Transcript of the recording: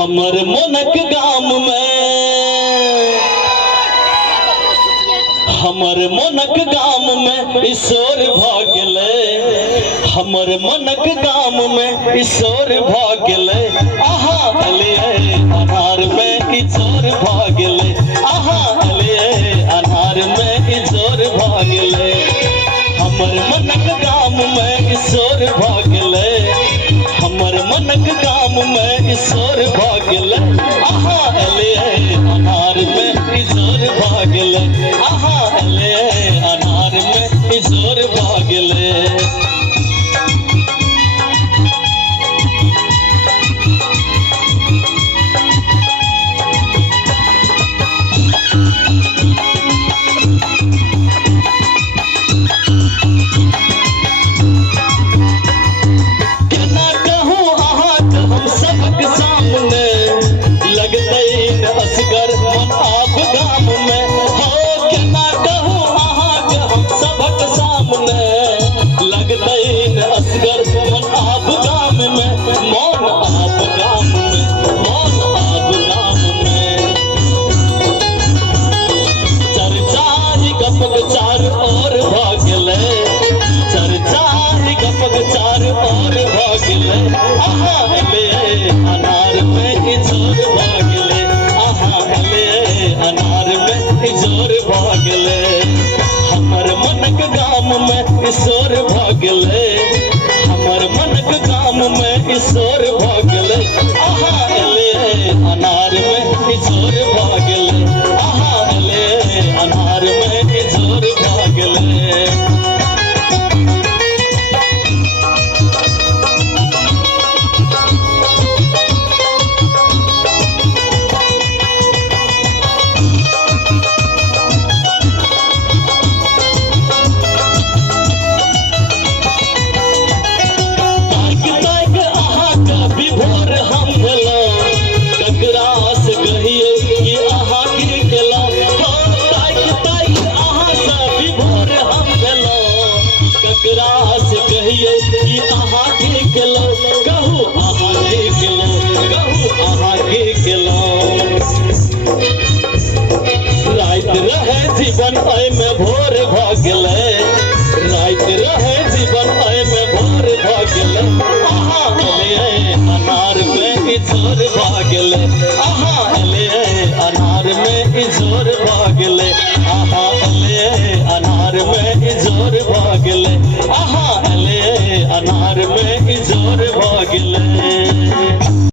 हमर मनक गाम में हमर मनक गाम में ईश्वर भ गेलै हमर मनक गाम में ईश्वर भ गेलै आहा अलिए अनार में ईश्वर भ गेलै आहा अलिए अनार में ईश्वर भ गेलै हमर मनक गाम में ईश्वर भ गेलै हमर मनक गाम में ईश्वर भ गेलै आहा अलिए अनार में ईश्वर भ गेलै आहा अलिए अनार में ईश्वर भ गेलै अनार में ईश्वर भ गेलै आहा अलिए अनार में ईश्वर भ गेलै हमर मनक गाम में ईश्वर भ गेलै हमर मनक गाम में ईश्वर भ गेलै आहा अलिए अनार में ईश्वर भ गेलै आहा अलिए अनार में ईश्वर भ गेलै जीवन में भोर भ गेलै रात रहे जीवन में भोर भ गेलै आहा अलिए अनार में ईश्वर भ गेलै आहा अलिए अनार में ईश्वर भ गेलै आहा अलिए अनार में ईश्वर भ गेलै आहा अलिए अनार में ईश्वर भ गेलै